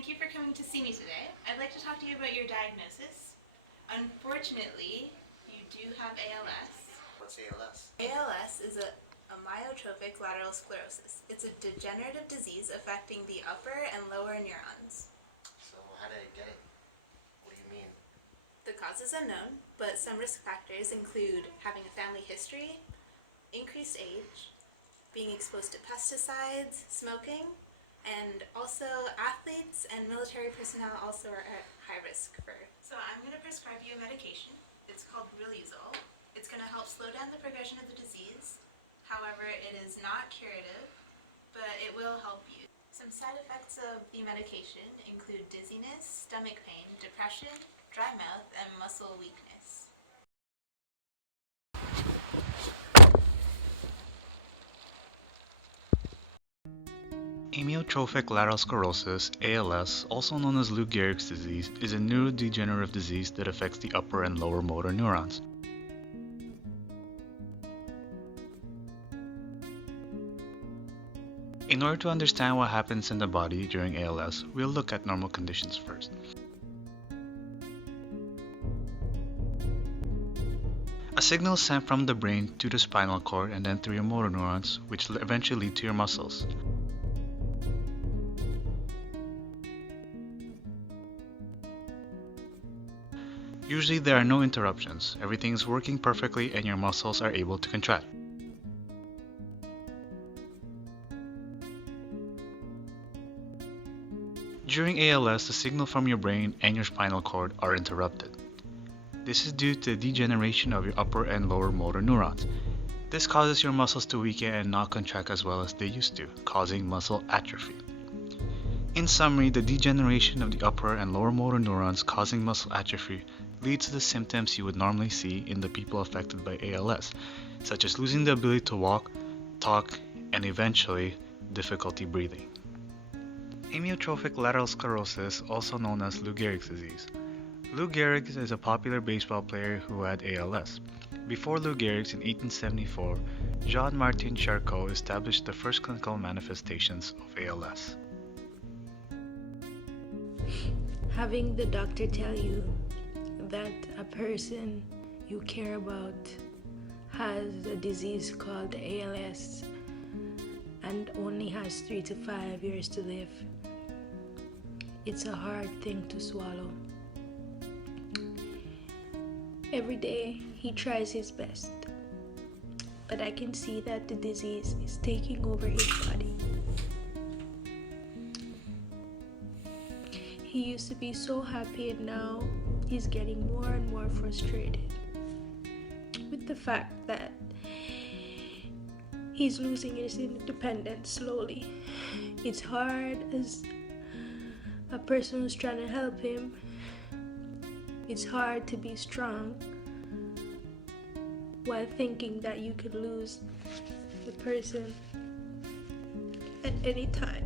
Thank you for coming to see me today. I'd like to talk to you about your diagnosis. Unfortunately, you do have ALS. What's ALS? ALS is a amyotrophic lateral sclerosis. It's a degenerative disease affecting the upper and lower neurons. So how did I get it? What do you mean? The cause is unknown, but some risk factors include having a family history, increased age, being exposed to pesticides, smoking, and also athletes and military personnel also are at high risk for. So I'm going to prescribe you a medication. It's called Riluzole. It's going to help slow down the progression of the disease. However, it is not curative, but it will help you. Some side effects of the medication include dizziness, stomach pain, depression, dry mouth, and muscle weakness. Amyotrophic lateral sclerosis, ALS, also known as Lou Gehrig's disease, is a neurodegenerative disease that affects the upper and lower motor neurons. In order to understand what happens in the body during ALS, we'll look at normal conditions first. A signal is sent from the brain to the spinal cord and then through your motor neurons, which eventually lead to your muscles. Usually there are no interruptions, everything is working perfectly and your muscles are able to contract. During ALS, the signal from your brain and your spinal cord are interrupted. This is due to the degeneration of your upper and lower motor neurons. This causes your muscles to weaken and not contract as well as they used to, causing muscle atrophy. In summary, the degeneration of the upper and lower motor neurons causing muscle atrophy leads to the symptoms you would normally see in the people affected by ALS, such as losing the ability to walk, talk, and eventually difficulty breathing. Amyotrophic lateral sclerosis, also known as Lou Gehrig's disease. Lou Gehrig is a popular baseball player who had ALS. Before Lou Gehrig's in 1874, Jean-Martin Charcot established the first clinical manifestations of ALS. Having the doctor tell you that a person you care about has a disease called ALS and only has 3 to 5 years to live, it's a hard thing to swallow. Every day he tries his best, but I can see that the disease is taking over his body. He used to be so happy and now he's getting more and more frustrated with the fact that he's losing his independence slowly. It's hard as a person who's trying to help him. It's hard to be strong while thinking that you could lose the person at any time.